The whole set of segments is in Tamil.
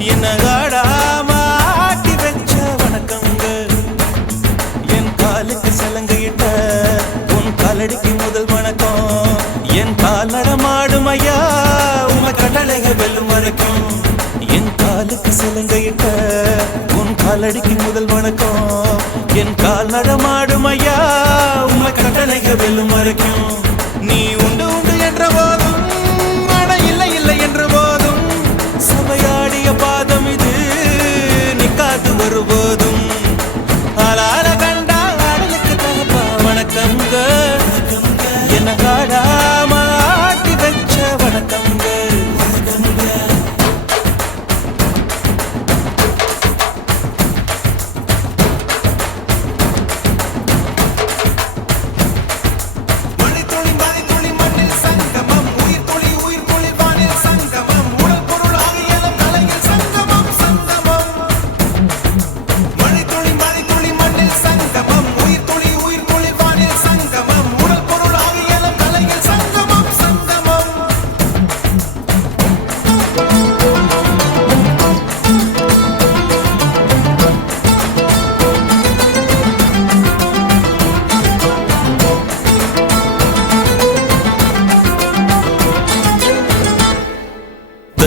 என்ன ஆடாம வச்ச வணக்கங்க? என் காலுக்கு சலங்கையிட்ட உன் காலடிக்கு முதல் வணக்கம். என் கால் நடமாடும் ஐயா உம கடலைக வெல்லும் வரைக்கும் என் காலுக்கு சலங்கையிட்ட உன் காலடிக்கு முதல் வணக்கம். என் கால் நடமாடும் ஐயா கடலைக வெல்லும் வரைக்கும் நீ உண்டு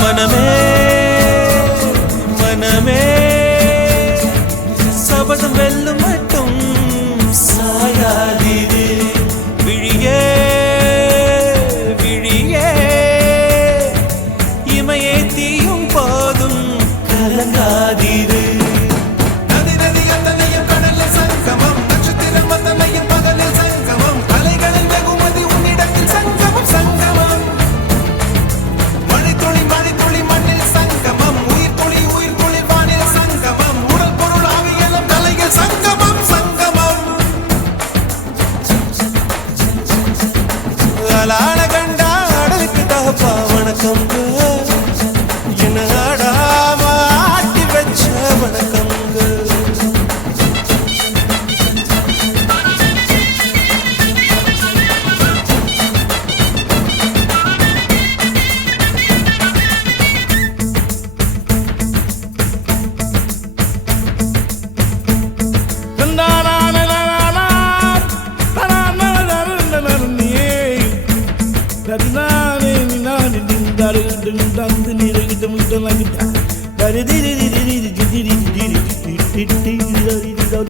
மனமே மனமே. சபதம் வெல்லும் மட்டும் சாயாதீது. விழியே விழியே. இமையே தீயும் போதும் கலங்காதிரு la la minani din daru din dan din ri dum dan lagi dari diri diri diri diri diri diri diri diri